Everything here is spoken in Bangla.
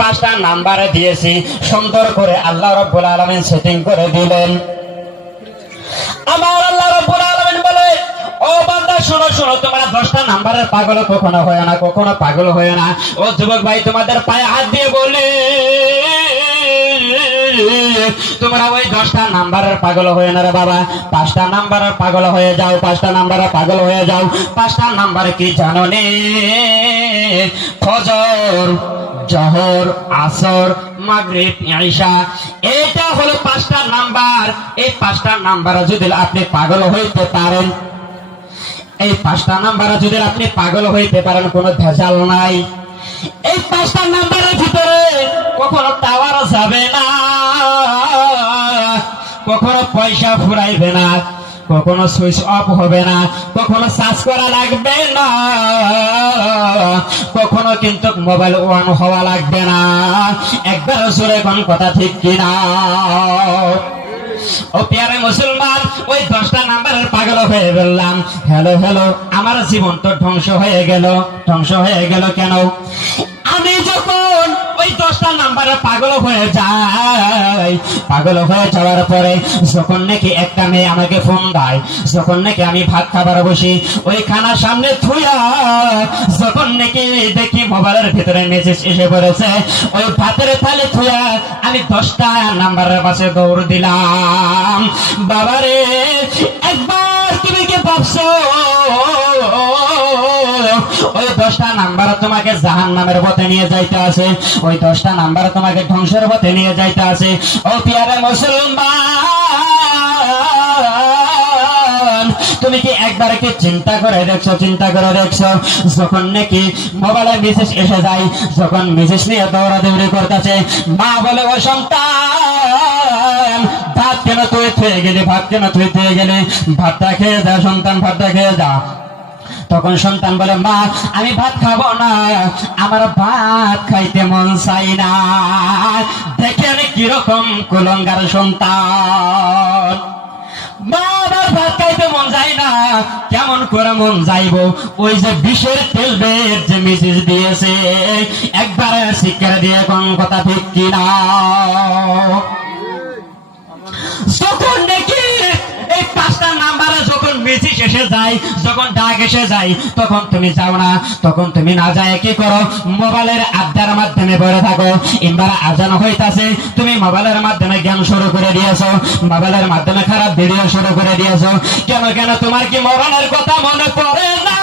5টা নাম্বারে দিয়েছি, সুন্দর করে আল্লাহ রাব্বুল আলামিন সেটিং করে দিলেন। আমার আল্লাহ রাব্বুল আলামিন বলে, ও বান্দা শোনো শোনো, তোমরা 10টা নাম্বারের পাগল কখনো হয় না, কখনো পাগল হয় না। ও যুবক ভাই, তোমাদের পায়ে হাত দিয়ে বলে, তোমরা ওই 10টা নাম্বারের পাগল হয়ে না রে বাবা, 5টা নাম্বারের পাগল হয়ে যাও, 5টা নাম্বারের পাগল হয়ে যাও। 5টা নাম্বার কি জানো নে? ফজর, জোহর, আসর, মাগরিব, ইশা, এটা হলো 5টা নাম্বার। এই 5টা নাম্বার যদি আপনি পাগল হইতে পারেন, এই 5টা নাম্বারে যদি আপনি পাগল হইতে পারেন, কোনো ভেজাল নাই। এই 5টা নাম্বারের ভিতরে কখনো টাওয়ার যাবে না, কখনো পয়সা ফুরাইবে না, কখনো সুইচ অফ হবে না, কখনো চার্জ করা লাগবে না, কখনো কিন্তু মোবাইল অন হওয়া লাগবে না। একবার জোরে কোন কথা ঠিক কিনা? ও প্যারে মুসলমান, ওই 10টা নাম্বারের পাগল হয়ে বললাম, হ্যালো হ্যালো, আমার জীবন তো ধ্বংস হয়ে গেল। ধ্বংস হয়ে গেল কেন? আমি যখন ওই 10টা নাম্বারে পাগল হয়ে যাই, পাগল হয়ে যাওয়ার পরে যখন নাকি একটা মেয়ে আমাকে ফোন দেয়, যখন নাকি আমি ভাত খাবার বসি, ওই খানার সামনে থুয়া যখন নাকি দেখি মোবাইলের ভিতরে মেসেজ এসে পড়েছে, ওই ভাতের থালে থুয়া আমি 10টা নাম্বারের পাশে দৌড় দিলাম। বাবারে, একবার তুমি কি ভাবছো ওই 10টা নাম্বার তোমাকে জাহান্নামের পথে নিয়ে যাইতে আছে? ওই 10টা নাম্বার তোমাকে ধ্বংসের পথে নিয়ে যাইতে আছে। ও প্রিয় মুসলমান, তুমি কি একবার কি চিন্তা করে দেখছো? চিন্তা করে দেখছো যখন নাকি মোবাইলে মেসেজ এসে যায়, যখন মেসেজ নিয়ে দৌড়াদৌড়ি করতেছে, মা বলে, ও সন্তান, ভাত কেন তুই থয়ে গেলি? ভাত কেন তুই থয়ে গেলি? ভাতটা খেয়ে যা সন্তান, ভাতটা খেয়ে যা। তখন সন্তান বলে, মা আমি ভাত খাবো না, আমার ভাত খাইতে মন চাই না। দেখেন কিরকম কুলঙ্গার সন্তান। মা আমার ভাত খাইতে মন যায় না, কেমন করে মন যাইব? ওই যে বিষের তেলবের যে মেসেজ দিয়েছে, একবারে শিক্ষা দিয়ে কোন কথা ঠিক কিনা? যখন দেখি এই 5টা নাম্বারে যখন মেসেজ এসে যায়, যখন ডাক এসে যায়, তখন তুমি যাও না। তখন তুমি না যায় কি করো? মোবাইলের আড্ডার মাধ্যমে পড়ে থাকো। এবার আজান হইতাছে, তুমি মোবাইলের মাধ্যমে জ্ঞান শুরু করে দিয়েছো, মোবাইলের মাধ্যমে খারাপ ভিডিও শুরু করে দিয়েছো। কেন কেন? তোমার কি মরণের কথা মনে পড়ে না?